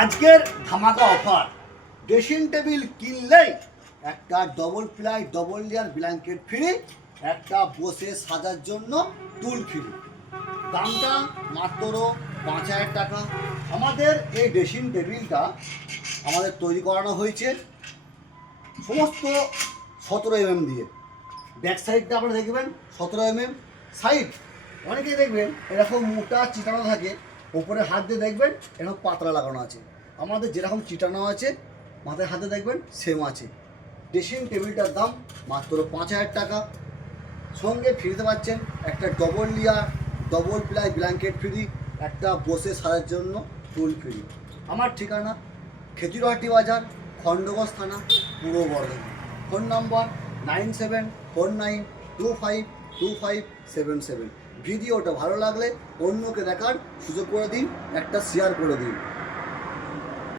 আজকের ধামাকা offer dressing table কিনলেই একটা double ply double layer blanket free একটা বসে সাজার জন্য টুল ফ্রি দামটা মাত্র পাঁচ হাজার টাকা। আমাদের এই ড্রেসিং টেবিলটা আমাদের তৈরি করানো হয়েছে সমস্ত সতেরো এমএম দিয়ে। ব্যাক সাইডটা আপনারা দেখবেন, সতেরো এমএম সাইড অনেকেই দেখবেন এরকম মোটা চিটানো থাকে ওপরে হাত দিয়ে দেখবেন এরকম পাতলা লাগানো আছে। আমাদের যেরকম চিটানো আছে, মাথায় হাতে দেখবেন সেম আছে। ড্রেসিং টেবিলটার দাম মাত্র পাঁচ হাজার টাকা। সঙ্গে ফ্রিতে পাচ্ছেন একটা ডবল লিয়ার ডবল প্লাই ব্ল্যাঙ্কেট ফ্রি একটা বসে সারার জন্য টুল ফ্রি আমার ঠিকানা খেজুরহাটি বাজার খণ্ডগঞ্জ থানা, পূর্ব Bardhaman. Phone number nine seven four nine two five two five seven seven. ভিডিওটা ভালো লাগলে অন্যকে দেখার সুযোগ করে দিন একটা শেয়ার করে দিন।